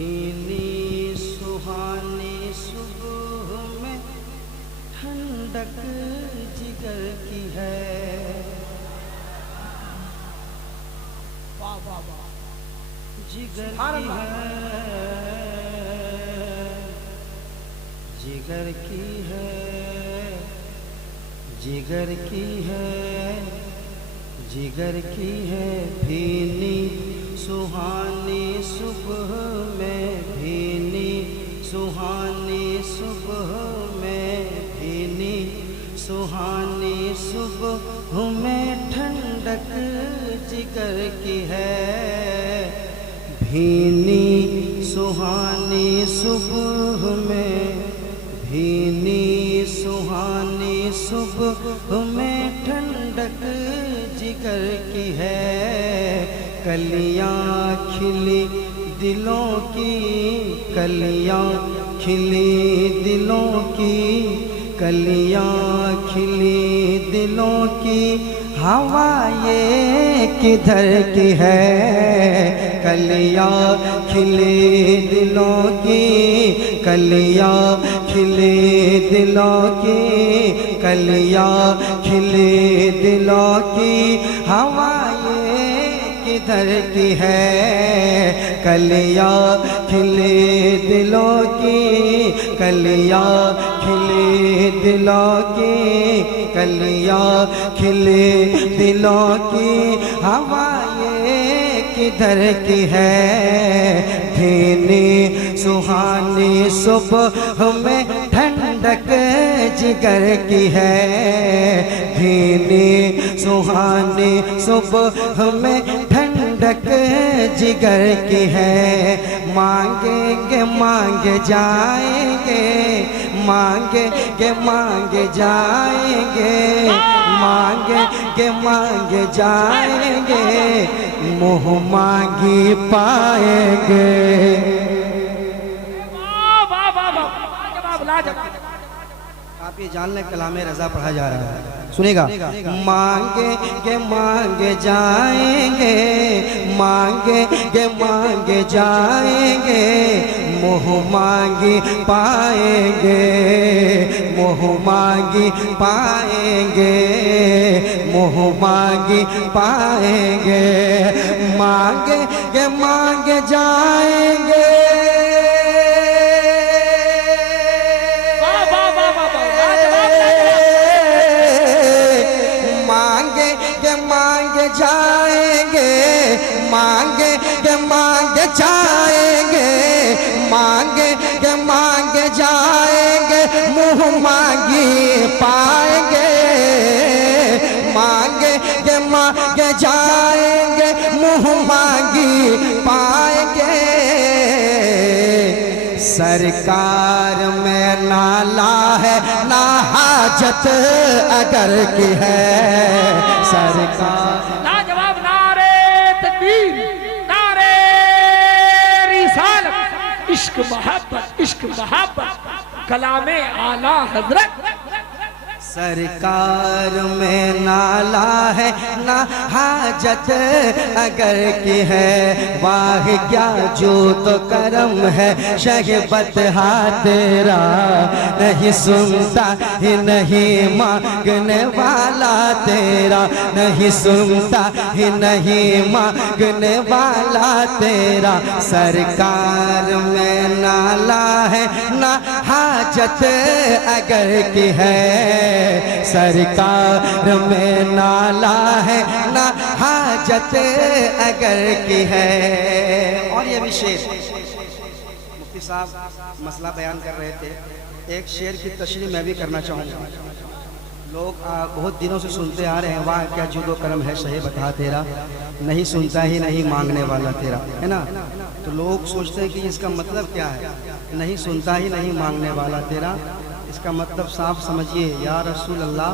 भीनी सुहानी सुबह में ठंडक जिगर की है। वाह वाह वाह, जिगर की है, जिगर की है, जिगर की है, जिगर की है। भीनी सुहानी सुबह में, भीनी सुहानी सुबह में, भीनी सुहानी सुबह में ठंडक जिगर की है। भीनी सुहानी सुबह में, भीनी सुहानी सुबह में ठंडक जिगर की है। कलियां खिली दिलों की, कलियां खिली दिलों की, कलियां खिली दिलों की, हवा ये किधर की है। कलियां खिली दिलों की, कलियां खिली दिलों की, कलियां खिली दिलों की, हवा किधर की है। कलियां खिले दिलों की, कलियां खिले दिलों की, कलियां खिले दिलों की, हवा ये किधर की है। भीनी सुहानी सुबह में ठंडक जिगर की है। भीनी सुहानी सुबह में ठंडक जिगर की है। मांगेंगे मांगे जाएंगे, मांगेंगे मांगे जाएंगे, मांगेंगे मांगे जाएंगे, मुँह मांगी पाएंगे। आप ये जान लें कलामे रजा पढ़ा जा रहा है, सुनेगा। मांगे मांगे जाएंगे, मांगे मांगे जाएंगे, मुँह मांगी पाएंगे, मुँह मांगी पाएंगे, मुँह मांगी पाएंगे। मांगे मांगे जाएंगे, जाएंगे, मांगे के मांगे जाएंगे, मांगे के मांगे जाएंगे, मुँह मांगी पाएंगे। मांगे के मांगे जाएंगे, मुँह मांगी पाएंगे। सरकार में नाला है ना हाजत अगर की है। सरकार लाजवाब नारे तकबीर, नारे रिसालत, इश्क मोहब्बत, इश्क मोहब्बत, कलामे आला हजरत। सरकार में नाला है ना हाजत अगर की है। वाह क्या जो तो करम है शहबत हा तेरा, नहीं सुनता ही नहीं मांगने वाला तेरा, नहीं सुनता ही नहीं मांगने वाला तेरा। सरकार में नाला है ना हाजत अगर की है। सरकार में नाला है ना हाजत अगर की है। और ये भी शेर मुफ्ती साहब मसला बयान कर रहे थे, एक शेर की तशरीह मैं भी करना चाहूँगा। लोग बहुत दिनों से सुनते आ रहे हैं, वाह क्या जुदो करम है शहे बता तेरा, नहीं सुनता ही नहीं मांगने वाला तेरा, है ना। तो लोग सोचते हैं कि इसका मतलब क्या है, नहीं सुनता ही नहीं मांगने वाला तेरा। इसका मतलब साफ समझिए या रसूल अल्लाह,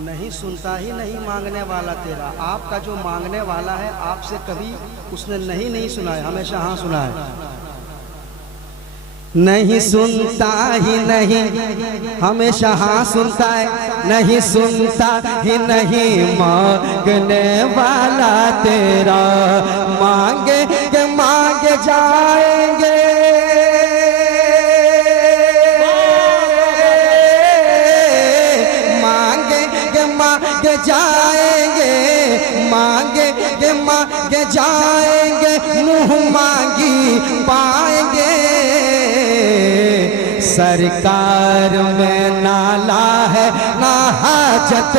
नहीं सुनता ही नहीं मांगने वाला तेरा। आपका जो मांगने वाला है आपसे कभी उसने नहीं सुना है, हमेशा हाँ सुना है। नहीं सुनता ही नहीं, हमेशा हाँ सुनता है, नहीं सुनता ही नहीं मांगने वाला तेरा। मांगे के मांगे जाएंगे, मांगी पाएंगे। सरकार में नाला है ना हाजत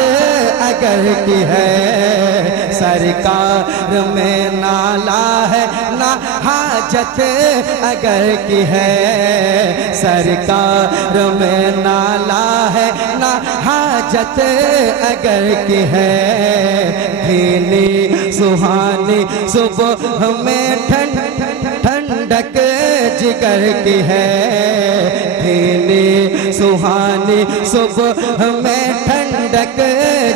अगर की है, सरकार में नाला है ना हाजत अगर की है, सरकार में नाला है ना हाजत अगर की है। भीनी सुहानी सुबह में ठंडक जिगर की है, भीनी सुहानी सुबह में ठंडक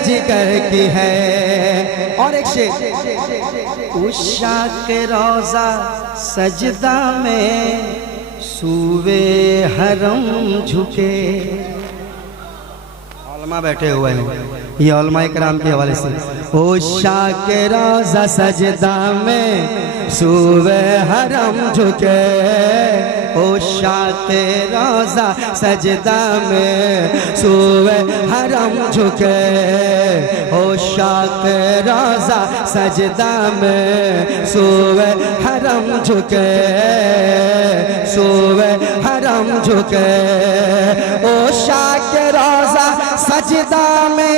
जिगर की है। और एक शेर, उषा के रोजा सजदा में सूवे हरम झुके। उलमा बैठे हुए हैं, ये उलमा कराम के हवाले से। उषा के रोजा सजदा में सूवे हरम झुके, उषा के रोजा सजदा में सूवे हरम झुके, उषा के रोजा सजदा में सूवे हरम झुके, सूवे हरम झुके। उषा के रोजा सजदा में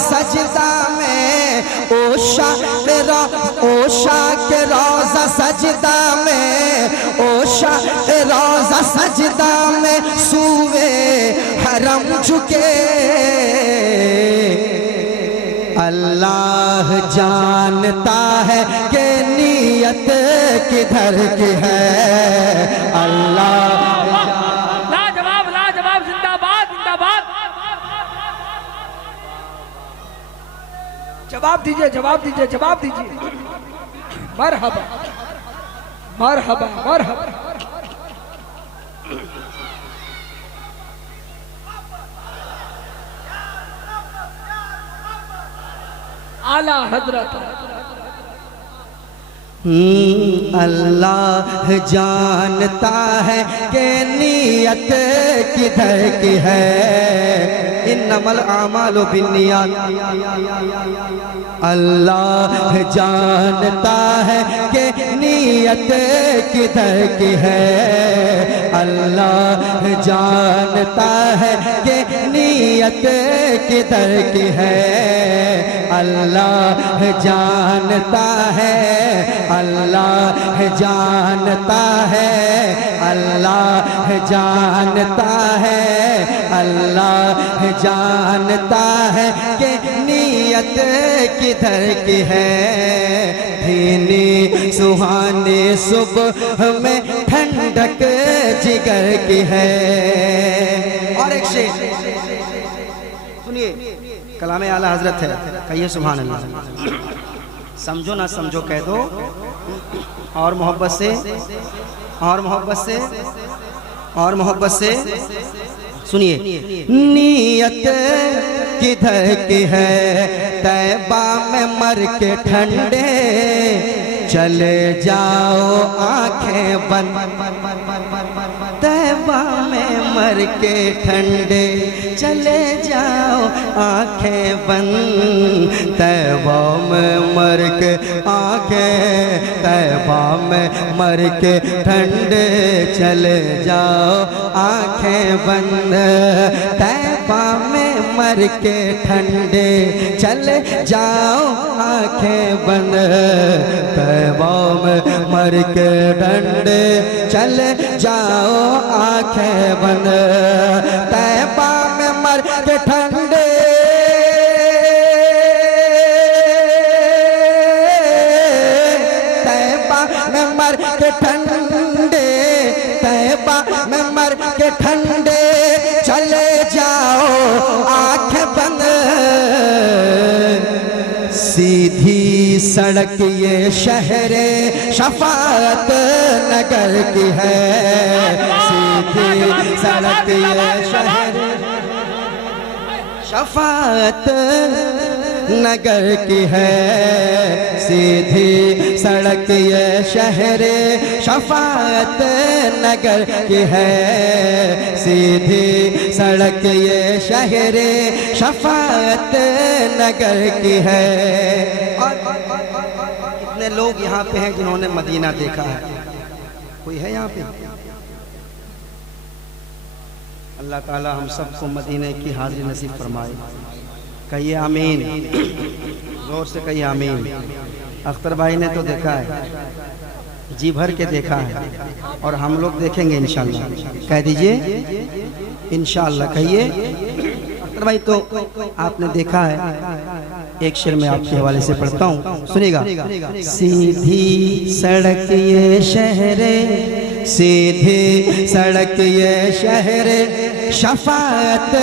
सजदा में, ओशा के रोजा सजदा में, ओशा के रोजा सजदा में सूवे हरम झुके। अल्लाह जानता है कि नीयत किधर की है, अल्लाह। लाजवाब लाजवाब, जिंदाबाद जिंदाबाद। जवाब दीजिए जवाब दीजिए जवाब दीजिए। मरहबा मरहबा मरहबा। आला हजरत। अल्लाह जानता है कि नीयत किधर की है। इन्नमल आमालु बिन्नियात। अल्लाह जानता है कि नीयत किधर की है, अल्लाह जानता है कि नीयत किधर की है, अल्लाह जानता है, अल्लाह जानता है, अल्लाह जानता है, अल्लाह जानता है कि नीयत किधर की है। भीनी सुहानी सुबह में ठंडक जिगर की है। और एक शेर सुनिए, कलाम आला हजरत है, कहिए सुभान अल्लाह। समझो ना समझो कह दो, और मोहब्बत से, और मोहब्बत से, और मोहब्बत से सुनिए। नीयत किधर की है, तैबा में मर के ठंडे चले जाओ आंखें बंद, तैबा में मर के ठंडे चले जाओ आंखें बंद, तैबा में मर के आंखें, तैबा में मर के ठंडे चले जाओ आंखें बंद, तैबा में मर के ठंडे चले जाओ आंखें बंद, तैबा में मर के ठंडे चले जाओ आंखें बंद, तैबा में मर के ठंडे तैबा में मर के ठंडे, तैबा में मर के ठंडे चले जाओ आंखें बंद। सीधी सड़क ये शहरे शफाअत नगर की है, सीधी सड़क ये शहर शफाअत नगर की है सीधी सड़क ये शहर शफाअत नगर की है सीधी सड़क ये शहर शफाअत नगर की है। और कितने लोग यहाँ पे हैं जिन्होंने मदीना देखा है? कोई है यहाँ पे? अल्लाह ताला हम सबको मदीने की हाजिरी नसीब फरमाए। कहिए आमीन, जोर से कहिए आमीन। अख्तर भाई ने तो देखा है, जी भर के देखा है, और हम लोग देखेंगे इंशाल्लाह। कह दीजिए इंशाल्लाह, कहिए। अख्तर भाई तो आपने देखा है, एक शेर में आपके हवाले से पढ़ता हूँ, सुनिएगा। सीधी सड़क ये शहर सीधी सड़क ये शहर शफाअत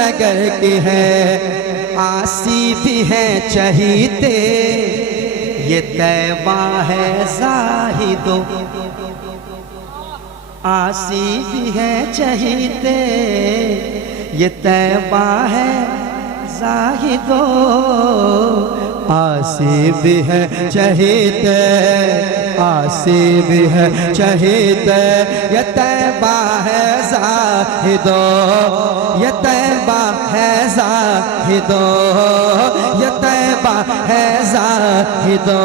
नगर की है। आसी भी है चहीते ये तैबा है जाहिदो आसी भी है चहीते ये तैबा है जाहिदो आसी भी है चहीते आसी भी है चहीते ये तैबा है जाहिदो ये तैबा है जाहिदो ये तैबा है जाहिदो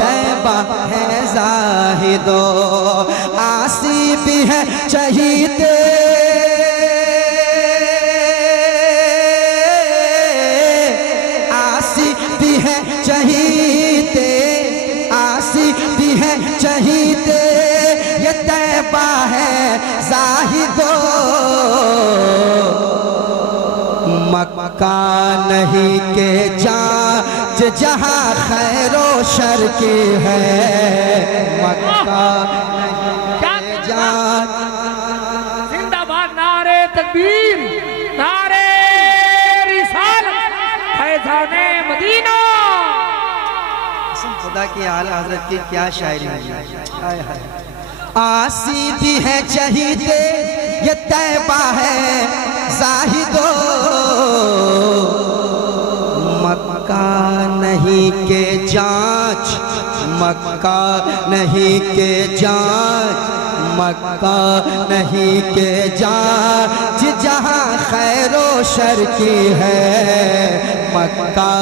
तैबा है जाहिदो आसी भी है चहीते चहीते आसी भी है चहीते ये तैबा है जाहिदो मक्का नहीं के जांच जहाँ खैरो शर की है मक्का नहीं के जांच। जिंदाबाद नारे तकबीर नारे रिसालत फैज़ाने मदीना। खुदा की आला हजरत की क्या शायरी है। आसी भी है चहीते ये तैबा है जाहिदो मक्का नहीं के जांच मक्का नहीं के जांच मक्का नहीं के जांच जहाँ खैरो शर की है मक्का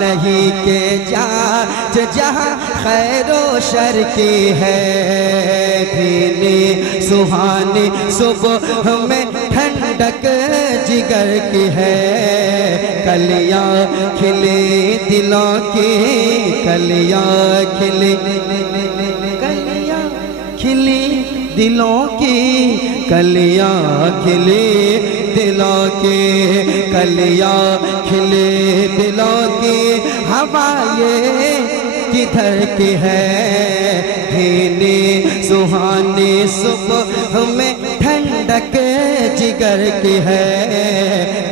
नहीं के जांच जहाँ खैरो शर की है। भीनी सुहानी सुबह में ठंडक जिगर की है कलियाँ खिले दिलों की कलियाँ खिली कलियाँ खिली दिलों की कलियाँ खिली दिलों की कलियाँ खिले दिलों की हवा ये किधर की है। भीनी सुहानी सुबह में ठंडक जिगर की है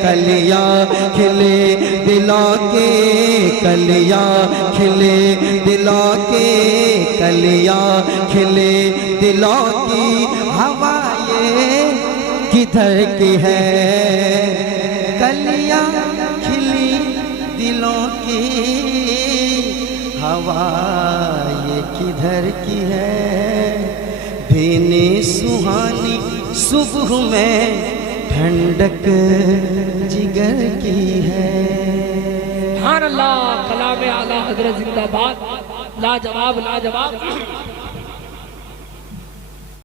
कलियाँ खिले दिलों की कलियाँ खिले दिलों की कलियाँ खिले दिलों की हवा ये किधर की है कलियाँ खिली दिलों की हवा ये किधर की है। भीनी सुहानी सुबह में ठंडक जिगर की है। सुभान अल्लाह कलाम आला हज़रत जिंदाबाद लाजवाब लाजवाब।